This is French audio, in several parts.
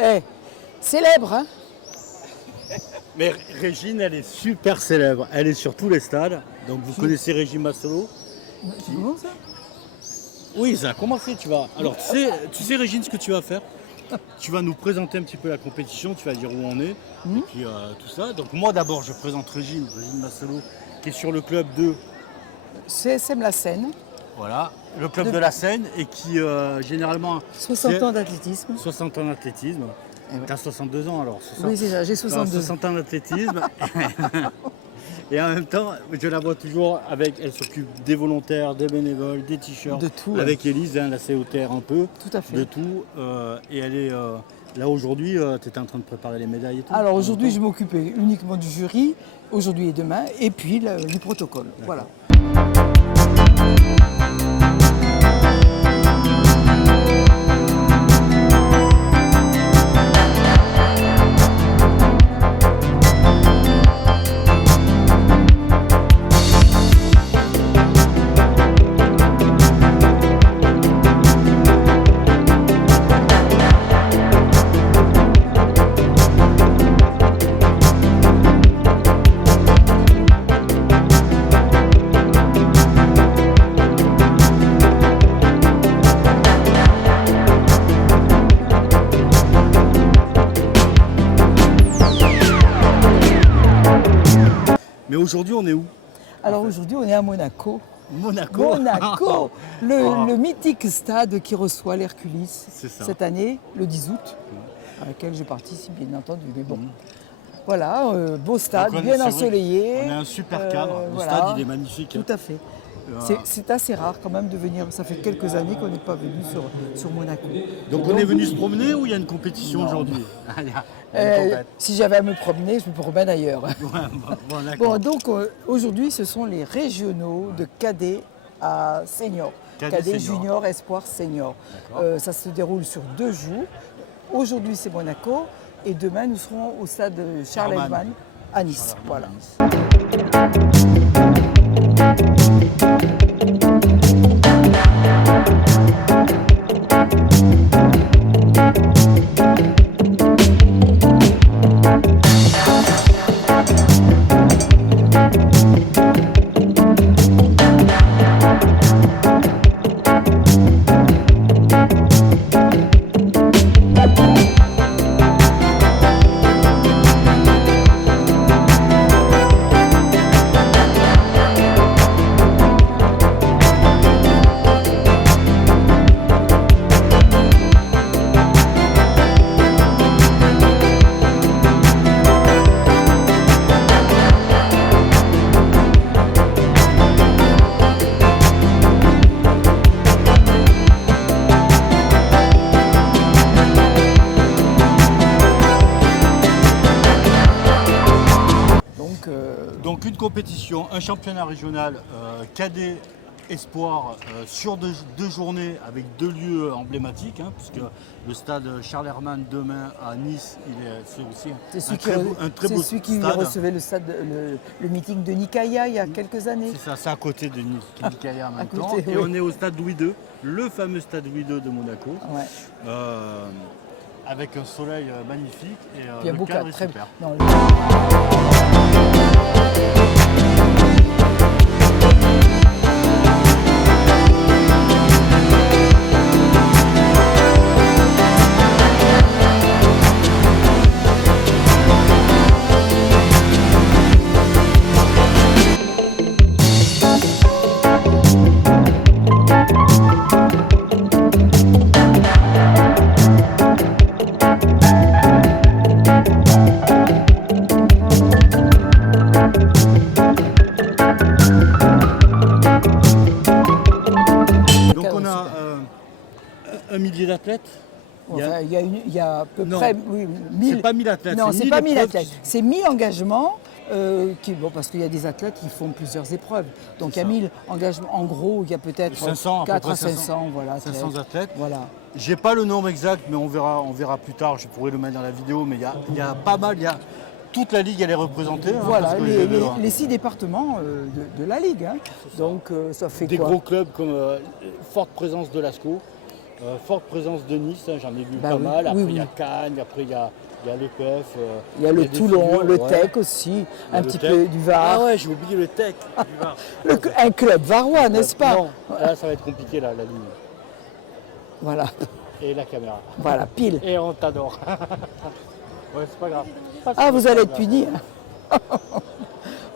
Eh, célèbre, hein? Mais Régine, elle est super célèbre. Elle est sur tous les stades. Donc vous connaissez Régine Masolo? C'est bon ça? Oui, ça a commencé, tu vois. Alors tu sais Régine, ce que tu vas faire? Tu vas nous présenter un petit peu la compétition, tu vas dire où on est, et puis tout ça. Donc moi d'abord, je présente Régine Masolo, qui est sur le club de... CSM La Seine, Voilà, le club de la Seine, et qui généralement... 60 ans d'athlétisme. 60 ans d'athlétisme. Eh ouais. T'as 62 ans alors, 60, Oui, c'est ça, j'ai 62. 60 ans d'athlétisme. Et en même temps, je la vois toujours avec, elle s'occupe des volontaires, des bénévoles, des t-shirts. De tout, avec Élise, hein, la COTR un peu. Tout à fait. De tout. Et elle est là aujourd'hui, tu étais en train de préparer les médailles et tout. Alors aujourd'hui, je m'occupais uniquement du jury, aujourd'hui et demain, et puis du protocole. Voilà. Mais aujourd'hui, on est où? Alors aujourd'hui, on est à Monaco. Monaco. Monaco, le mythique stade qui reçoit l'Hercules C'est ça. cette année, le 10 août, à laquelle je participe bien entendu. Mais bon, voilà, beau stade, Donc, bien c'est vrai, ensoleillé. on a un super cadre, le voilà. stade il est magnifique. Tout à fait. C'est assez rare quand même de venir, ça fait quelques années qu'on n'est pas venu sur Monaco. Donc on est venu se promener ou il y a une compétition aujourd'hui? Il y a une compète. Si j'avais à me promener, je me promène ailleurs. Bon, d'accord. Bon, donc aujourd'hui, ce sont les régionaux de cadet à senior. Cadet, junior, espoir, senior. Ça se déroule sur 2 jours. Aujourd'hui, c'est Monaco. Et demain, nous serons au stade Charlemagne à Nice. Voilà. Donc une compétition, un championnat régional cadet espoir sur deux journées avec 2 lieux emblématiques, hein, puisque le stade Charlemagne demain à Nice, c'est aussi un très beau celui qui stade. recevait le meeting de Nicaïa il y a quelques années. C'est ça, c'est à côté de Nicaïa en même temps. côté, Et oui. on est au stade Louis II, le fameux stade Louis II de Monaco. Ouais. Avec un soleil magnifique et Il y a le beaucoup cadre est très super. non, Donc on a un millier d'athlètes. enfin, il y a à peu Non, près 1000. C'est pas 1000 athlètes. Non, c'est pas 1000 épreuves athlètes. C'est 1000 engagements. Parce qu'il y a des athlètes qui font plusieurs épreuves. Donc il y a 1000 engagements. En gros, il y a peut-être 500, à peu 4 près à 500. Voilà, 500 athlètes. Voilà. J'ai pas le nombre exact, mais on verra plus tard. Je pourrais le mettre dans la vidéo, mais il y a pas mal. Toute la ligue elle est représentée. Hein, Voilà, parce que j'ai vu, hein, les 6 départements de la Ligue. Hein. Donc ça fait des quoi gros clubs comme forte présence de l'ASCO. Forte présence de Nice, hein, j'en ai vu Bah pas oui, mal. Après, oui, il y a oui. Cannes, après, il y a l'EPF. Il y a le des Toulon, figures, le ouais. Tech aussi, Il y a un le petit Tech. peu du Var. Ah ouais, j'ai oublié le Tech du Var. Un club varois, n'est-ce pas? Non, là, ça va être compliqué, là, la ligne. Voilà, Et la caméra. voilà, pile. Et on t'adore. Ouais, c'est pas grave. Ah, vous allez être puni.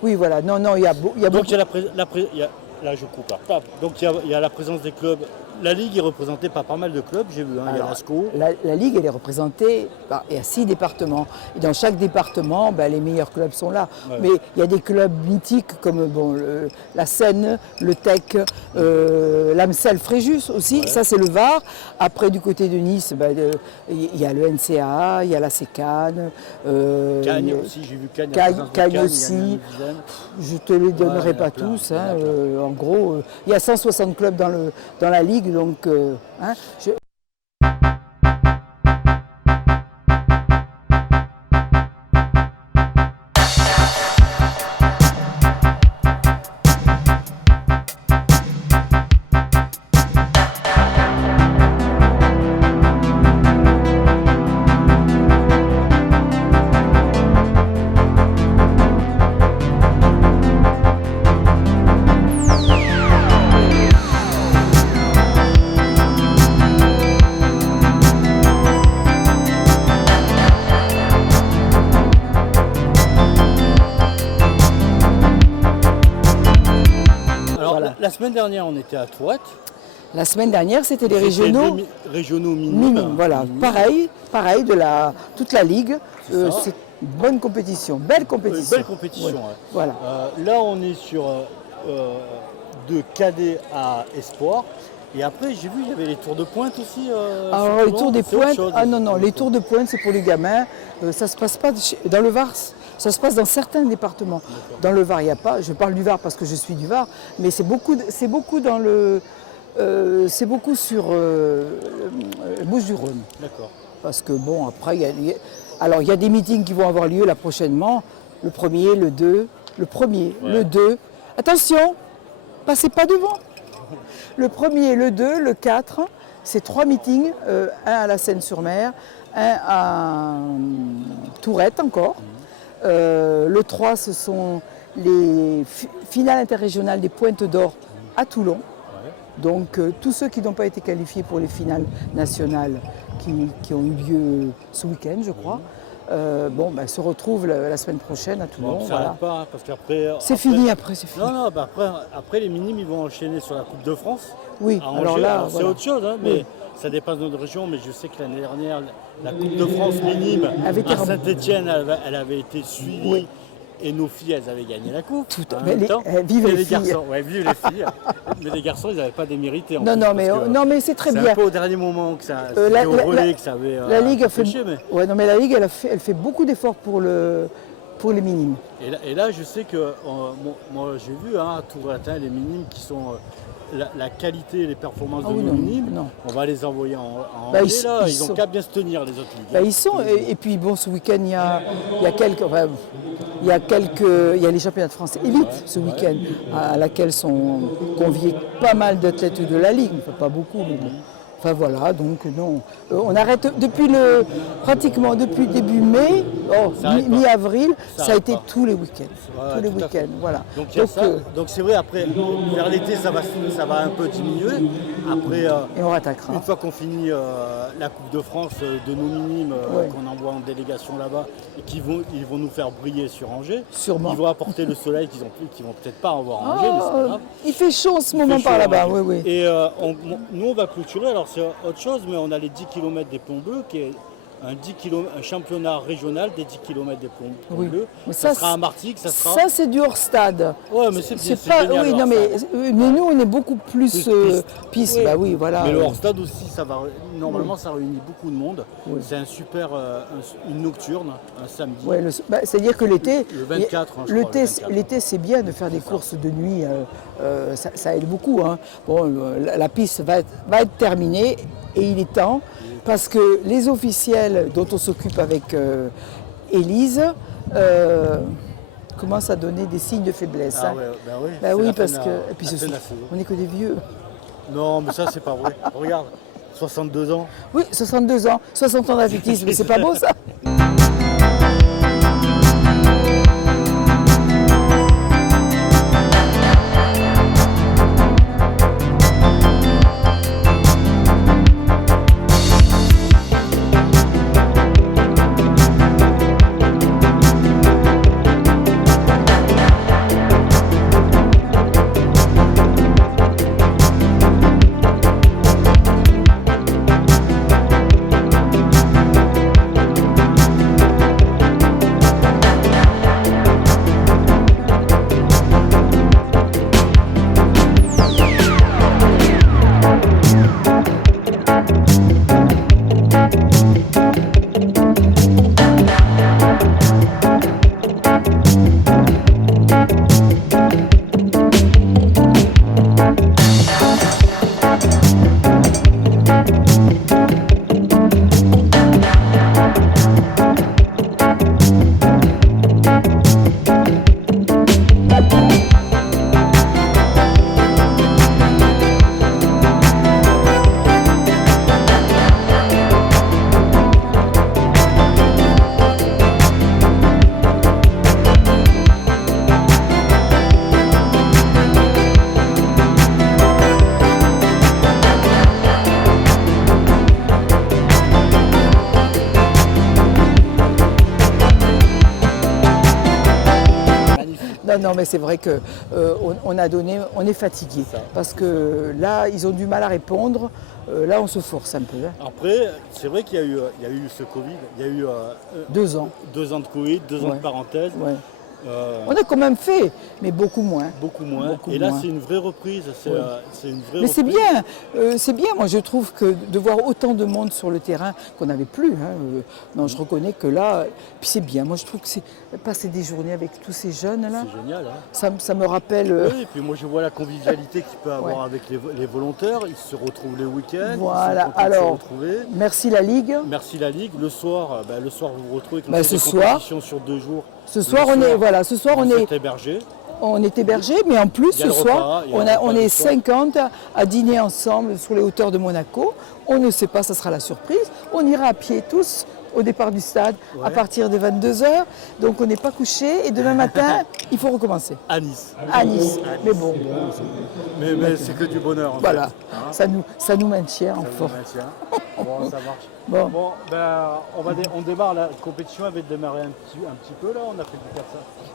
Oui, voilà. Non, non, il y a Donc beaucoup. il y a là je coupe là. Hop. Donc il y a la présence des clubs. La Ligue est représentée par pas mal de clubs, j'ai vu. Hein. Il y a Alors, l'ASCO. la Ligue, elle est représentée il y a 6 départements. Et dans chaque département, les meilleurs clubs sont là. Ouais. Mais il y a des clubs mythiques comme la Seine, le Tech, l'Amsel Fréjus aussi. Ouais. Ça, c'est le Var. Après, du côté de Nice, il y a le NCA, il y a la Cannes. Cagnes aussi, j'ai vu Cagnes. Cagnes aussi. Je ne te les donnerai Ouais, il y en a pas plein, tous. il y en a Hein, plein. en gros, il y a 160 clubs dans la Ligue. Donc, hein, Alors Voilà. la semaine dernière, on était à Tourette. la semaine dernière, c'était les C'était régionaux. deux régionaux minimes. Minimes, voilà, Minimes. pareil de toute la ligue. C'est ça. C'est une bonne compétition, belle compétition. Belle compétition. Ouais. Ouais. Voilà. Là, on est sur de cadet à espoir. Et après, j'ai vu, il y avait les tours de pointe aussi. Alors sur les Toulon. tours des C'est autre pointes, chose, ah non, non, les tours de pointe, c'est pour les gamins. Ça se passe pas dans le Var, ça se passe dans certains départements. Dans le Var, il n'y a pas. Je parle du Var parce que je suis du Var, mais c'est beaucoup dans le. C'est beaucoup sur Bouches-du-Rhône. D'accord. Parce que bon, après, alors il y a des meetings qui vont avoir lieu là prochainement. Le premier, le 2, le premier, Ouais. le 2. Attention, passez pas devant. Le premier, le 2, le 4, c'est 3 meetings, un à la Seine-sur-Mer, un à Tourette encore. Le 3, ce sont les finales interrégionales des Pointes d'Or à Toulon. Ouais. Donc tous ceux qui n'ont pas été qualifiés pour les finales nationales qui ont eu lieu ce week-end, je crois, se retrouvent la semaine prochaine à Toulon. Bon, ça Voilà. n'arrête pas, hein, parce qu'après. C'est fini après, c'est fini. Non, non, après les minimes, ils vont enchaîner sur la Coupe de France. Oui, à Angers. alors là, Alors, c'est voilà. autre chose, hein, mais Oui. ça dépasse notre région. Mais je sais que l'année dernière, la Coupe de France minime Avait été à Saint-Etienne, elle avait été suivie. Oui. Et nos filles, elles avaient gagné la coupe. Tout à- en mais même temps. vive Et les filles. garçons, ouais, vive les filles. Mais les garçons, ils n'avaient pas démérité. Non, non, mais c'est très c'est bien. un peu au dernier moment que ça. La- C'était au la- relais la- que ça avait. La Ligue a fait, pêché, mais- ouais, non, mais la Ligue, elle fait beaucoup d'efforts pour les minimes. Et là, je sais que moi, j'ai vu à Tourette, les minimes qui sont la qualité et les performances Ah de oui, nos non, minimes. non. On va les envoyer en Bah, Angers, ils- là. ils Ils ont sont- qu'à bien se tenir, les autres ligues. Ils sont, et puis bon, ce week-end, il y a les championnats de France élite ce week-end, à laquelle sont conviés pas mal d'athlètes de la Ligue, enfin pas beaucoup, mais bon. Enfin voilà, donc non. On arrête pratiquement depuis début mai, Ça arrête pas. mi-avril, Ça ça a arrête été pas. tous les week-ends. Ouais, tous les tout à fait. week-ends, voilà. Donc il y a ça. Donc c'est vrai, après, vers l'été, ça va un peu diminuer. Après, et on rattaquera. une fois qu'on finit la Coupe de France de nos minimes, Ouais. qu'on envoie en délégation là-bas, et ils vont nous faire briller sur Angers. Sûrement. Ils vont apporter le soleil qu'ils vont peut-être pas avoir à Angers, mais c'est pas grave. Il fait chaud en ce Il moment fait par chaud, là-bas, hein. oui, oui. Et nous, on va clôturer, alors c'est autre chose, mais on a les 10 km des Plombs Bleus, qui est un championnat régional des 10 km des Plombs Oui. Bleus. Mais Ça ça, sera à Martigues, ça sera... Ça, c'est du hors-stade. Ouais, mais c'est bien, C'est pas, génial, oui, le non, hors-stade. mais nous, on est beaucoup plus Plus piste. Oui. Bah oui, voilà. Mais le hors-stade aussi, normalement, ça réunit beaucoup de monde. Oui. C'est un super, une nocturne, un samedi. Ouais, c'est-à-dire que l'été, Le 24, hein, je crois, le 24. l'été, c'est bien de faire des courses de nuit. Ça aide beaucoup. Hein. Bon, la piste va être terminée et il est temps parce que les officiels dont on s'occupe avec Élise commencent à donner des signes de faiblesse. Ah hein. ouais, bah oui, Bah c'est oui, la parce fin de que la- et puis la ce fin de sont- la saison. on n'est que des vieux. Non, mais ça, c'est pas vrai. Regarde, 62 ans. Oui, 62 ans, 60 ans d'athlétisme, mais c'est pas beau ça? Non, mais c'est vrai que on a donné, on est fatigué parce que là, ils ont du mal à répondre. Là, on se force un peu. Hein. Après, c'est vrai qu'il y a eu ce Covid, il y a eu 2 ans. 2 ans de Covid, 2 ans de parenthèse. Ouais. On a quand même fait, mais beaucoup moins. Beaucoup moins. Et là, c'est une vraie reprise. C'est une vraie mais reprise. c'est bien. Moi, je trouve que de voir autant de monde sur le terrain qu'on n'avait plus. Hein, non, je reconnais que là, puis c'est bien. Moi, je trouve que c'est passer des journées avec tous ces jeunes là. C'est génial. Hein. Ça me rappelle. Oui, et puis moi, je vois la convivialité qu'il peut avoir avec les volontaires. Ils se retrouvent les week-ends. Voilà. Ils se Alors, retrouver. merci la Ligue. Merci la Ligue. Le soir, vous vous retrouvez comme ce des soir. compétitions sur 2 jours. Ce soir, on est hébergés. On est hébergés, mais en plus, ce soir, on est 50 à dîner ensemble sur les hauteurs de Monaco. On ne sait pas, ça sera la surprise. On ira à pied tous au départ du stade à partir de 22 h. Donc on n'est pas couché et demain matin, il faut recommencer. À Nice. À Nice. Mais bon. Mais c'est que du bonheur. Voilà, fait. Ça nous maintient en forme. Bon, ça marche. Bon, on démarre la compétition, elle va démarrer un petit peu là. On a fait du 400.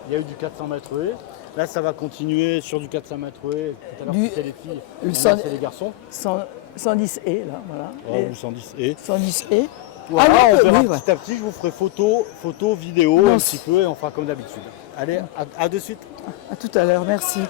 Il y a eu du 400 mètres haies. Là, ça va continuer sur du 400 mètres haies. Tout à l'heure, c'était les filles. Maintenant, c'est les garçons. 110 haies là, voilà. Oh, ou 110 haies. 110 haies. Voilà, on verra petit à petit. Je vous ferai photo, vidéo un petit peu et on fera comme d'habitude. Allez, à de suite. À tout à l'heure, merci.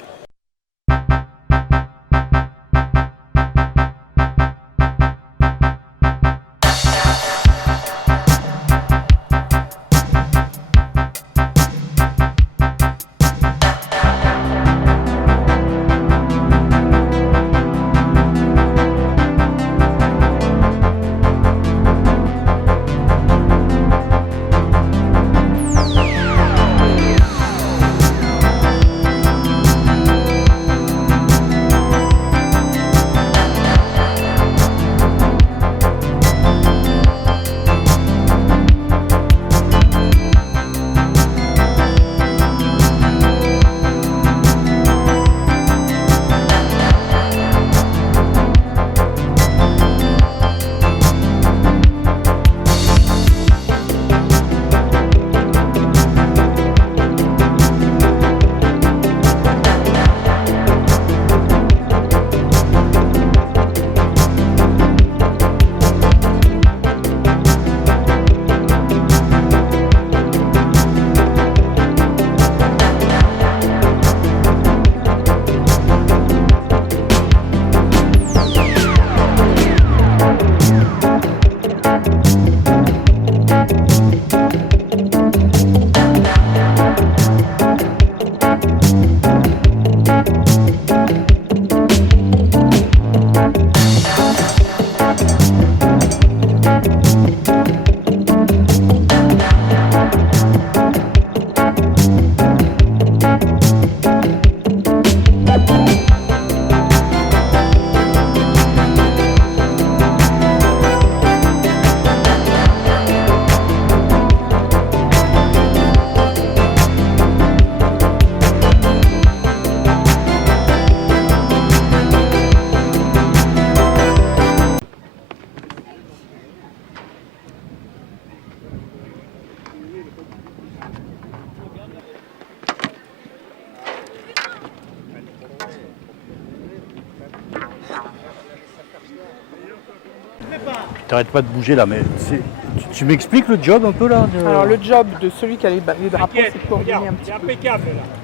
t'arrêtes pas de bouger là, mais tu m'expliques le job un peu là Alors le job de celui qui a les drapeaux, c'est de coordonner un petit peu.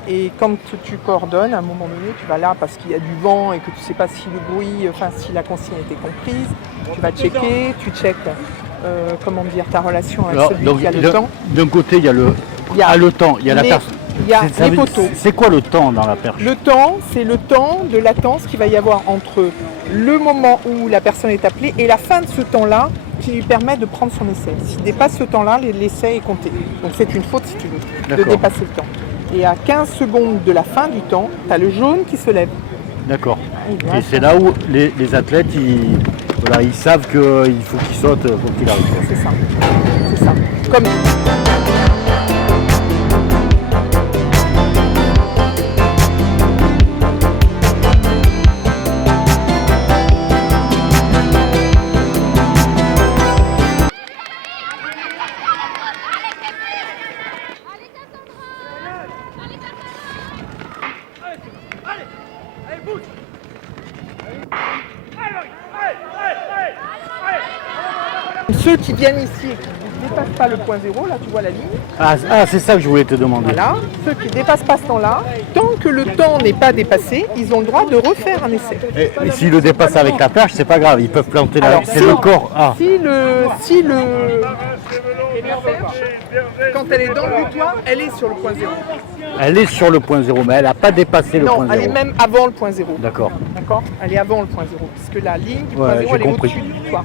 Et quand tu coordonnes, à un moment donné, tu vas là parce qu'il y a du vent et que tu ne sais pas si le bruit, enfin si la consigne a été comprise, tu vas checker, tu checkes comment dire, ta relation avec celui qui a le temps. D'un côté, il y a le temps, il y a la personne. Il y a les poteaux. C'est quoi le temps dans la perche? Le temps, c'est le temps de latence qu'il va y avoir entre le moment où la personne est appelée et la fin de ce temps-là qui lui permet de prendre son essai. S'il dépasse ce temps-là, l'essai est compté. Donc c'est une faute si tu veux, de dépasser le temps. Et à 15 secondes de la fin du temps, tu as le jaune qui se lève. D'accord. Et c'est là où les athlètes, ils savent qu'il faut qu'ils sautent pour qu'ils arrivent. C'est ça. C'est ça. Comme... Ceux qui viennent ici et qui ne dépassent pas le point zéro, là tu vois la ligne. Ah c'est ça que je voulais te demander. Voilà, ceux qui ne dépassent pas ce temps-là, tant que le temps n'est pas dépassé, ils ont le droit de refaire un essai. Et s'ils le dépassent avec la perche, c'est pas grave, ils peuvent planter c'est le corps. Ah. Si la perche, quand elle est dans le butoir, elle est sur le point zéro. Elle est sur le point zéro, mais elle n'a pas dépassé le point zéro. Non, elle est même avant le point zéro. D'accord. D'accord. Elle est avant le point zéro, puisque la ligne du point zéro, elle est au-dessus du butoir.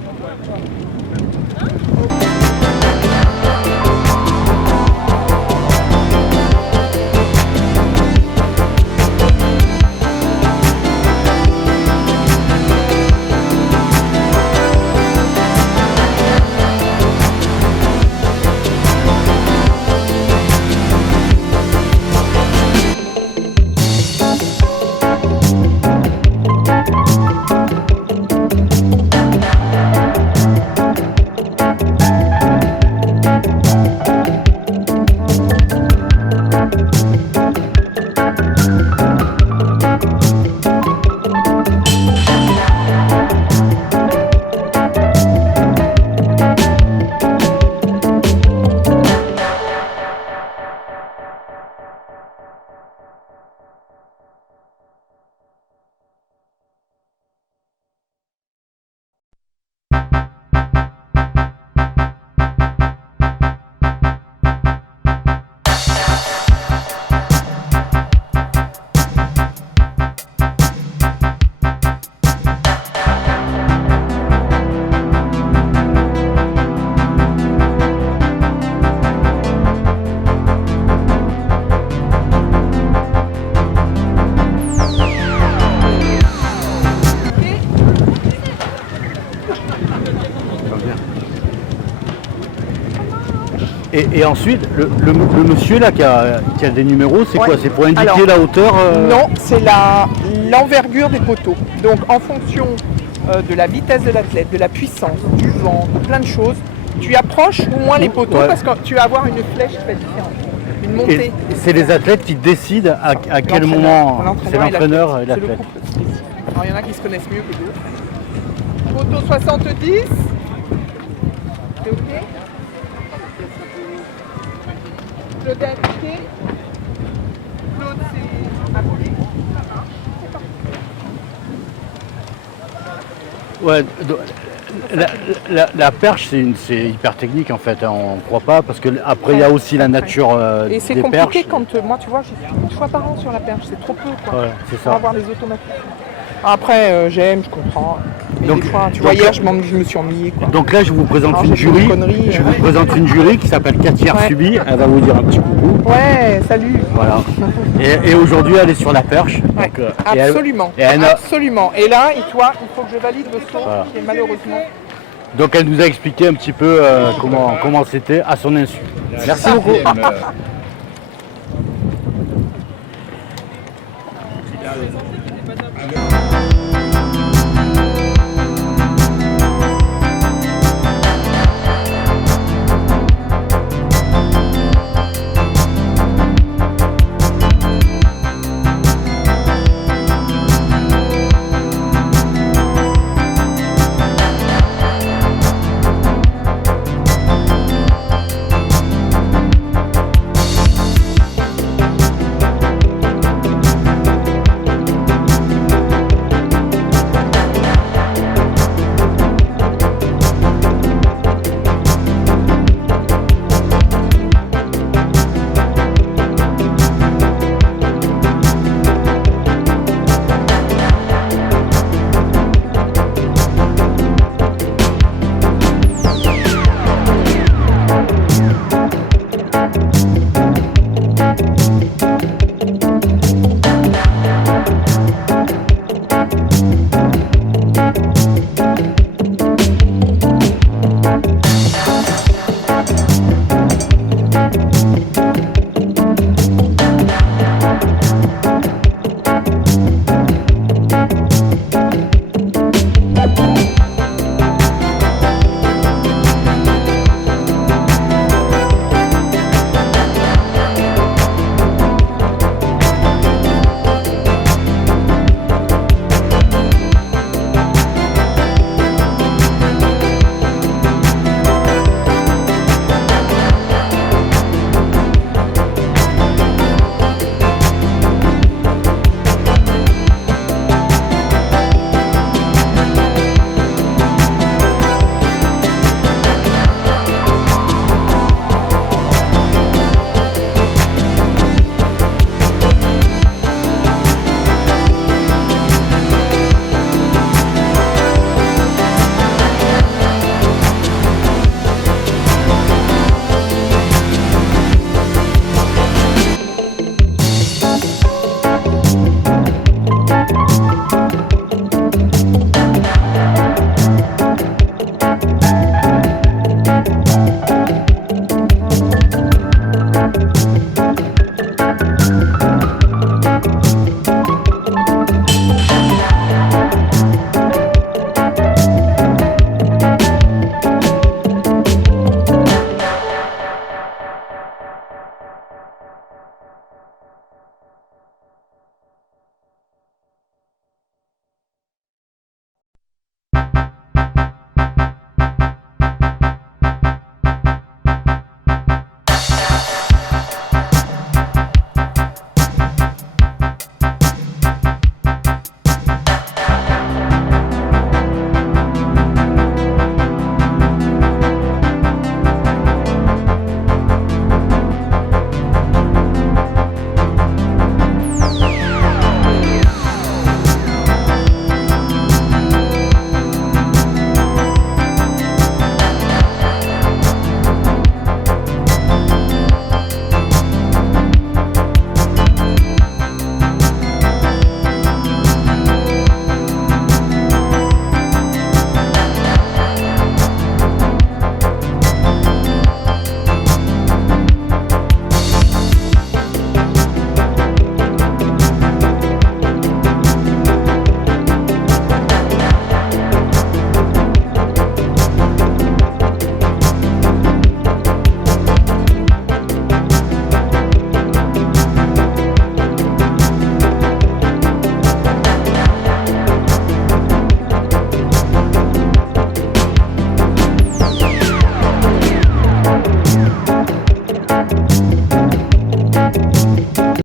Et ensuite, le monsieur là qui a des numéros, c'est quoi? C'est pour indiquer la hauteur Non, c'est l'envergure des poteaux. Donc en fonction de la vitesse de l'athlète, de la puissance, du vent, de plein de choses, tu approches ou moins les poteaux parce que tu vas avoir une flèche très différente. Une montée. Et c'est les athlètes qui décident à quel moment. C'est l'entraîneur et l'athlète. Alors il y en a qui se connaissent mieux que d'autres. Poteau 70. C'est OK? Claude est indiqué. Claude c'est appelé. Ouais, la perche c'est hyper technique en fait, hein, on ne croit pas parce que après il y a aussi la nature des perches. Et c'est compliqué quand moi tu vois, je suis une fois par an sur la perche, c'est trop peu quoi. Ouais, c'est ça. Pour avoir les automatismes. Après j'aime, je comprends. Mais donc, des fois, tu vois, hier je me suis ennuyée. Donc là je vous présente une jury. Je vous présente une jury qui s'appelle Katia Arsubi, elle va vous dire un petit coucou. Ouais, salut. Voilà. Et aujourd'hui elle est sur la perche. Ouais, donc, absolument. Absolument. Et là, il faut que je valide le saut qui est malheureusement. Donc elle nous a expliqué un petit peu comment c'était à son insu. Merci beaucoup. Avec